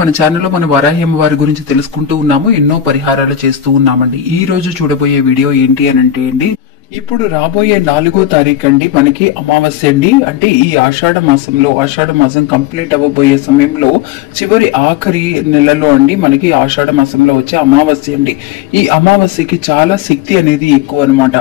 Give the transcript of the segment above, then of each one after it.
మన ఛానల్లో మన వరాహి అమ్మవారి గురించి తెలుసుకుంటూ ఉన్నాము. ఎన్నో పరిహారాలు చేస్తూ ఉన్నామండి. ఈ రోజు చూడబోయే వీడియో ఏంటి అని అంటే అండి, ఇప్పుడు రాబోయే 4వ తారీఖు అండి మనకి అమావాస్య అండి. అంటే ఈ ఆషాఢ మాసం కంప్లీట్ అవ్వబోయే సమయంలో చివరి ఆఖరి నెలలో అండి మనకి ఆషాఢ మాసంలో వచ్చే అమావాస్య అండి. ఈ అమావాస్యకి చాలా శక్తి అనేది ఎక్కువ అనమాట.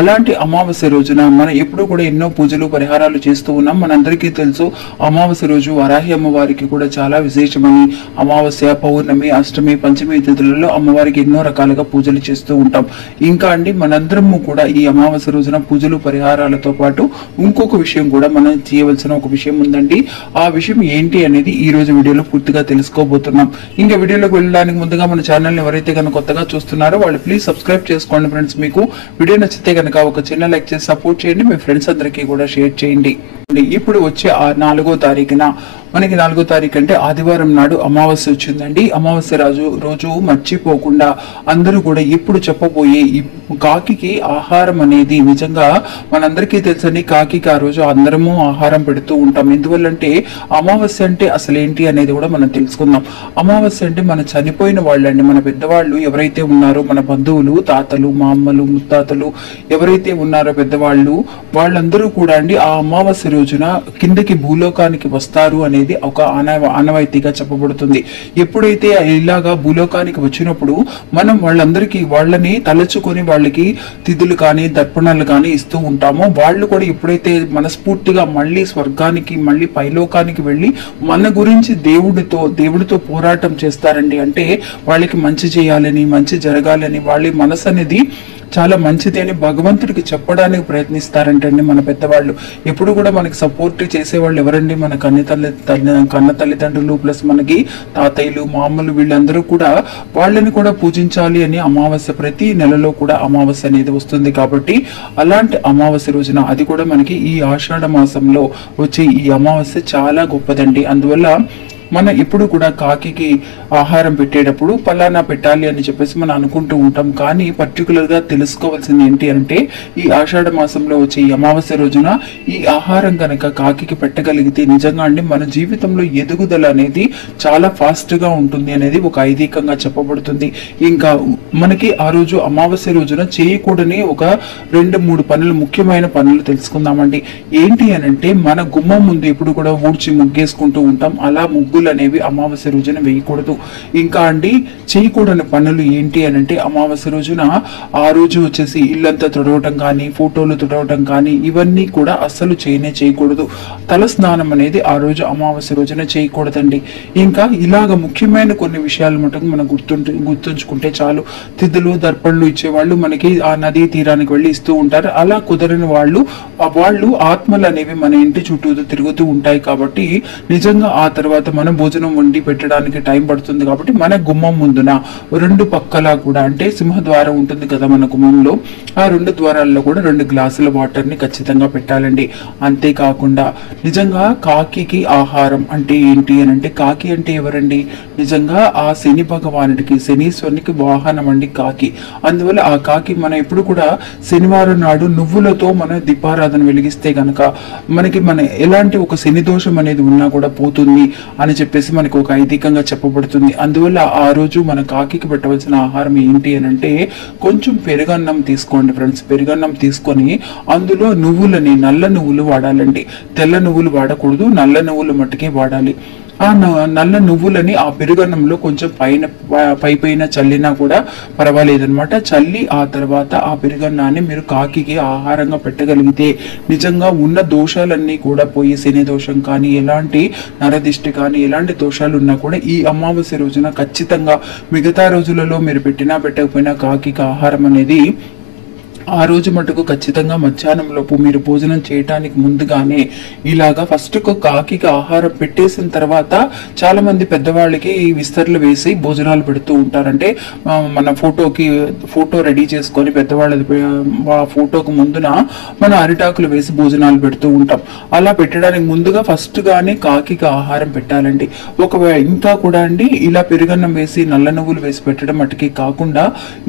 అలాంటి అమావాస్య రోజున మనం ఎప్పుడు కూడా ఎన్నో పూజలు పరిహారాలు చేస్తూ ఉన్నాం. మనందరికీ తెలుసు అమావాస్య రోజు వరాహి అమ్మవారికి కూడా చాలా విశేషమని. అమావాస్య, పౌర్ణమి, అష్టమి, పంచమి తిథులలో అమ్మవారికి ఎన్నో రకాలుగా పూజలు చేస్తూ ఉంటాం. ఇంకా అండి మనందరము కూడా ఈ అమావాస్య రోజున పూజలు పరిహారాలతో పాటు ఇంకొక విషయం కూడా మనం చేయవలసిన ఒక విషయం ఉందండి. ఆ విషయం ఏంటి అనేది ఈ రోజు వీడియోలో పూర్తిగా తెలుసుకోబోతున్నాం. ఇంకా వీడియోలోకి వెళ్ళడానికి ముందుగా మన ఛానల్ ఎవరైతే కనుక కొత్తగా చూస్తున్నారో వాళ్ళు ప్లీజ్ సబ్స్క్రైబ్ చేసుకోండి ఫ్రెండ్స్. మీకు వీడియో నచ్చితే కనుక ఒక చిన్న లైక్ చేసి సపోర్ట్ చేయండి. మీ ఫ్రెండ్స్ అందరికీ కూడా షేర్ చేయండి. ఇప్పుడు వచ్చే 4వ తారీఖున మనకి 4వ తారీఖు అంటే ఆదివారం నాడు అమావాస్య వచ్చిందండి. అమావాస్య రోజు మర్చిపోకుండా అందరూ కూడా ఇప్పుడు చెప్పబోయే కాకి ఆహారం అనేది నిజంగా మనందరికీ తెలుసండి. కాకి ఆ రోజు అందరము ఆహారం పెడుతూ ఉంటాం. ఎందువల్లంటే అమావాస్య అంటే అసలు ఏంటి అనేది కూడా మనం తెలుసుకుందాం. అమావాస్య అంటే మన చనిపోయిన వాళ్ళండి, మన పెద్దవాళ్ళు ఎవరైతే ఉన్నారో, మన బంధువులు, తాతలు, మా అమ్మలు, ముత్తాతలు ఎవరైతే ఉన్నారో పెద్దవాళ్ళు, వాళ్ళందరూ కూడా అండి ఆ అమావాస్య రోజున కిందకి భూలోకానికి వస్తారు అనేది ఒక ఆనవాయితీగా చెప్పబడుతుంది. ఎప్పుడైతే ఇలాగా భూలోకానికి వచ్చినప్పుడు మనం వాళ్ళని తలచుకొని వాళ్ళకి తిథులు కానీ తర్పణాలు కానీ ఇస్తూ ఉంటామో, వాళ్ళు కూడా ఎప్పుడైతే మనస్ఫూర్తిగా మళ్ళీ స్వర్గానికి మళ్ళీ పైలోకానికి వెళ్ళి మన గురించి దేవుడితో పోరాటం చేస్తారండి. అంటే వాళ్ళకి మంచి చేయాలని, మంచి జరగాలని, వాళ్ళ మనసు అనేది చాలా మంచిది అని భగవంతుడికి చెప్పడానికి ప్రయత్నిస్తారంటండి మన పెద్దవాళ్ళు. ఎప్పుడు కూడా మనకి సపోర్ట్ చేసేవాళ్ళు ఎవరండి? మన కన్న తల్లిదండ్రులు ప్లస్ మనకి తాతయ్యలు, మామలు, వీళ్ళందరూ కూడా వాళ్ళని కూడా పూజించాలి అని అమావాస్య ప్రతి నెలలో కూడా అమావాస్య అనేది వస్తుంది. కాబట్టి అలాంటి అమావాస్య రోజున అది కూడా మనకి ఈ ఆషాఢ మాసంలో వచ్చే ఈ అమావాస్య చాలా గొప్పదండి. అందువల్ల మనం ఎప్పుడు కూడా కాకి ఆహారం పెట్టేటప్పుడు పలానా పెట్టాలి అని చెప్పేసి మనం అనుకుంటూ ఉంటాం. కానీ పర్టికులర్గా తెలుసుకోవాల్సింది ఏంటి అంటే ఈ ఆషాఢ మాసంలో వచ్చే ఈ అమావాస్య రోజున ఈ ఆహారం కనుక కాకి పెట్టగలిగితే నిజంగా అండి మన జీవితంలో ఎదుగుదల అనేది చాలా ఫాస్ట్గా ఉంటుంది అనేది ఒక ఐదీకంగా చెప్పబడుతుంది. ఇంకా మనకి ఆ రోజు అమావాస్య రోజున చేయకూడని ఒక 2-3 పనులు, ముఖ్యమైన పనులు తెలుసుకుందామండి. ఏంటి అని అంటే మన గుమ్మం ముందు ఎప్పుడు కూడా ఊడ్చి ముగ్గేసుకుంటూ ఉంటాం. అలా ముగ్గులు అనేవి అమావాస్య రోజున వేయకూడదు. ఇంకా అండి చేయకూడని పనులు ఏంటి అని అంటే అమావాస్య రోజున ఆ రోజు వచ్చేసి ఇల్లంతా తుడవటం కానీ, ఫోటోలు తుడవటం కానీ ఇవన్నీ కూడా అస్సలు చేయకూడదు. తల స్నానం అనేది ఆ రోజు అమావాస్య రోజున చేయకూడదండి. ఇంకా ఇలాగ ముఖ్యమైన కొన్ని విషయాలు మటుకు మనం గుర్తుంచుకుంటే చాలు. తిథులు దర్పణలు ఇచ్చేవాళ్ళు మనకి ఆ నదీ తీరానికి వెళ్ళి ఇస్తూ ఉంటారు. అలా కుదరని వాళ్ళు ఆత్మలు అనేవి మన ఇంటి చుట్టూ తిరుగుతూ ఉంటాయి. కాబట్టి నిజంగా ఆ తర్వాత మనం భోజనం వండి పెట్టడానికి టైం పడుతుంది. కాబట్టి మన గుమ్మం ముందున 2 పక్కలా కూడా అంటే సింహద్వారం ఉంటుంది కదా మన గుమ్మంలో, ఆ 2 ద్వారాల్లో కూడా 2 గ్లాసుల వాటర్ ని ఖచ్చితంగా పెట్టాలండి. అంతేకాకుండా నిజంగా కాకి ఆహారం అంటే ఏంటి అని అంటే, కాకి అంటే ఎవరండి? నిజంగా ఆ శని భగవానుడికి, శనీశ్వరునికి వాహనం అండి కాకి. అందువల్ల ఆ కాకి మనం ఎప్పుడు కూడా శనివారం నాడు నువ్వులతో మన దీపారాధన వెలిగిస్తే గనక మనకి ఎలాంటి ఒక శని దోషం అనేది ఉన్నా కూడా పోతుంది అని చెప్పేసి మనకు ఒక ఐదీకంగా చెప్పబడుతుంది. అందువల్ల ఆ రోజు మన కాకి పెట్టవలసిన ఆహారం ఏంటి అని అంటే కొంచెం పెరుగన్నం తీసుకోండి ఫ్రెండ్స్. పెరుగన్నం తీసుకొని అందులో నల్ల నువ్వులు వాడాలండి. తెల్ల నువ్వులు వాడకూడదు, నల్ల నువ్వులు మట్టుకే వాడాలి. ఆ నల్ల నువ్వులని ఆ పెరుగన్నంలో కొంచెం పైన చల్లినా కూడా పర్వాలేదనమాట. చల్లి ఆ తర్వాత ఆ పెరుగన్నాన్ని మీరు కాకి ఆహారంగా పెట్టగలిగితే నిజంగా ఉన్న దోషాలన్నీ కూడా పోయి, శని దోషం కానీ, ఎలాంటి నరదిష్టి కానీ, ఎలాంటి దోషాలు ఉన్నా కూడా ఈ అమావాస్య రోజున ఖచ్చితంగా, మిగతా రోజులలో మీరు పెట్టకపోయినా కాకి ఆహారం అనేది ఆ రోజు మటుకు ఖచ్చితంగా మధ్యాహ్నం లోపు మీరు భోజనం చేయటానికి ముందుగానే ఇలాగా ఫస్ట్ కాకి ఆహారం పెట్టేసిన తర్వాత చాలా మంది పెద్దవాళ్ళకి విస్తర్లు వేసి భోజనాలు పెడుతూ ఉంటారంటే మన ఫోటో రెడీ చేసుకొని పెద్దవాళ్ళ ఫోటోకు ముందున మన అరిటాకులు వేసి భోజనాలు పెడుతూ ఉంటాం. అలా పెట్టడానికి ముందుగా ఫస్ట్ గానే కాకి ఆహారం పెట్టాలండి. ఒకవేళ ఇంకా కూడా అండి ఇలా పెరుగన్నం వేసి నల్ల నువ్వులు వేసి పెట్టడం మటుకి కాకుండా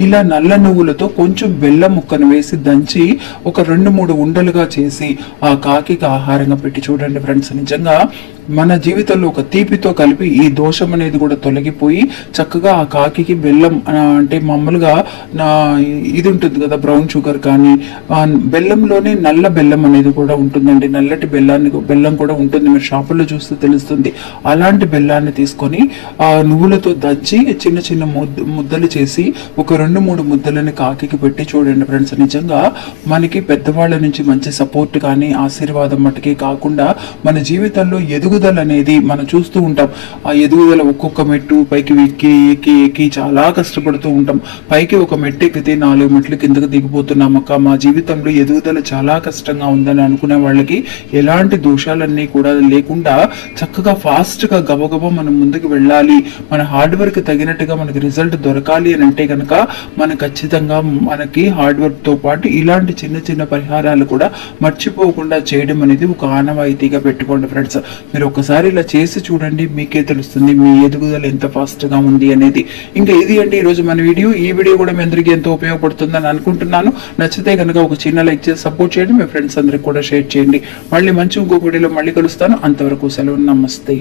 ఇలా నల్ల నువ్వులతో కొంచెం బెల్లం ముక్కను వేసి దంచి ఒక 2-3 ఉండలుగా చేసి ఆ కాకి ఆహారంగా పెట్టి చూడండి ఫ్రెండ్స్. నిజంగా మన జీవితంలో ఒక తీపితో కలిపి ఈ దోషం అనేది కూడా తొలగిపోయి చక్కగా ఆ కాకి బెల్లం అంటే మామూలుగా ఇది ఉంటుంది కదా, బ్రౌన్ షుగర్ కానీ బెల్లంలోనే నల్ల బెల్లం అనేది కూడా ఉంటుందండి. నల్లటి బెల్లం కూడా ఉంటుంది, మీరు షాపుల్లో చూస్తే తెలుస్తుంది. అలాంటి బెల్లాన్ని తీసుకొని నువ్వులతో దంచి చిన్న చిన్న ముద్దలు చేసి ఒక 2-3 ముద్దలని కాకి పెట్టి చూడండి ఫ్రెండ్స్. నిజంగా మనకి పెద్దవాళ్ళ నుంచి మంచి సపోర్ట్ కానీ ఆశీర్వాదం మటుకే కాకుండా మన జీవితంలో ఎదుగుదల అనేది మనం చూస్తూ ఉంటాం. ఆ ఎదుగుదల ఒక్కొక్క మెట్టు పైకి ఎక్కి ఎక్కి ఎక్కి చాలా కష్టపడుతూ ఉంటాం. పైకి ఒక మెట్టు ఎక్కితే 4 మెట్లు కిందకు దిగిపోతున్నాం అక్క, మా జీవితంలో ఎదుగుదల చాలా కష్టంగా ఉందని అనుకునే వాళ్ళకి ఎలాంటి దోషాలన్నీ కూడా లేకుండా చక్కగా ఫాస్ట్ గా గబగబా మనం ముందుకు వెళ్ళాలి, మన హార్డ్ వర్క్ తగినట్టుగా మనకి రిజల్ట్ దొరకాలి అని అంటే కనుక మనం ఖచ్చితంగా మనకి హార్డ్ వర్క్ తో పాటు ఇలాంటి చిన్న చిన్న పరిహారాలు కూడా మర్చిపోకుండా చేయడం అనేది ఒక ఆనవాయితీగా పెట్టుకోండి ఫ్రెండ్స్. మీరు ఒకసారి ఇలా చేసి చూడండి, మీకే తెలుస్తుంది మీ ఎదుగుదల ఎంత ఫాస్ట్ గా ఉంది అనేది. ఇంకా ఇది అండి ఈరోజు మన వీడియో. ఈ వీడియో కూడా మీ అందరికీ ఎంతో ఉపయోగపడుతుందని అనుకుంటున్నాను. నచ్చితే కనుక ఒక చిన్న లైక్ చేసి సపోర్ట్ చేయండి, మీ ఫ్రెండ్స్ అందరికి కూడా షేర్ చేయండి. మళ్ళీ మంచి ఇంకొక వీడియోలో మళ్ళీ కలుస్తాను. అంతవరకు సెలవు, నమస్తే.